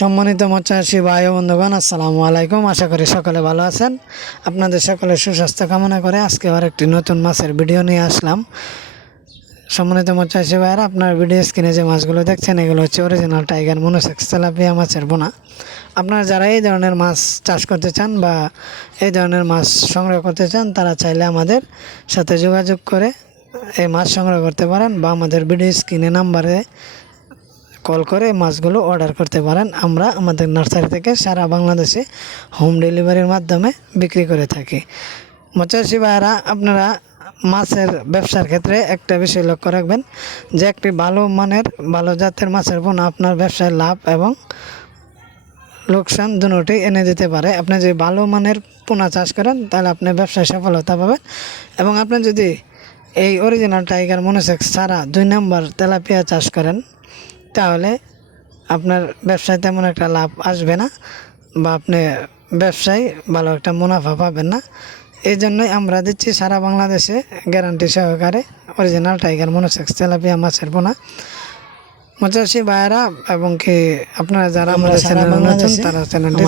সম্মানিত মৎস্যাসী ভাই বন্ধুগণ, আসসালামু আলাইকুম। আশা করি সকলে ভালো আছেন। আপনাদের সকলে সুস্বাস্থ্য কামনা করে আজকে আবার একটি নতুন মাছের ভিডিও নিয়ে আসলাম। সম্মানিত মৎস্যাসী ভাইয়েরা, আপনার ভিডিও স্ক্রিনে যে মাছগুলো দেখছেন, এগুলো হচ্ছে অরিজিনাল টাইগার মনোসেক্স তেলাপিয়া মাছের বোনা। আপনারা যারা এই ধরনের মাছ চাষ করতে চান বা এই ধরনের মাছ সংগ্রহ করতে চান, তারা চাইলে আমাদের সাথে যোগাযোগ করে এই মাছ সংগ্রহ করতে পারেন বা আমাদের ভিডিও স্ক্রিনে নাম্বারে কল করে মাছগুলো অর্ডার করতে পারেন। আমরা আমাদের নার্সারি থেকে সারা বাংলাদেশে হোম ডেলিভারির মাধ্যমে বিক্রি করে থাকি। মৎস্যসী ভাইয়েরা, আপনারা মাছের ব্যবসার ক্ষেত্রে একটা বিষয় লক্ষ্য রাখবেন যে একটি ভালো মানের, ভালো জাতের মাছের পোনা আপনার ব্যবসায় লাভ এবং লোকসান দুটোটি এনে দিতে পারে। আপনি যদি ভালো মানের পোনা চাষ করেন, তাহলে আপনি ব্যবসায় সফলতা পাবেন। এবং আপনি যদি এই অরিজিনাল টাইগার মনোসেক্স ছাড়া দুই নম্বর তেলাপিয়া চাষ করেন তাহলে আপনার ব্যবসায় তেমন একটা লাভ আসবে না বা আপনি ব্যবসায় ভালো একটা মুনাফা পাবেন না এই জন্যই আমরা দিচ্ছি সারা বাংলাদেশে গ্যারান্টি সহকারে অরিজিনাল টাইগার মনোসেক্স তেলাপিয়া মাছের পোনা মচাশি ভাইয়েরা এবং কি আপনারা যারা আমাদের চ্যানেল নতুন তারা চ্যানেলটি।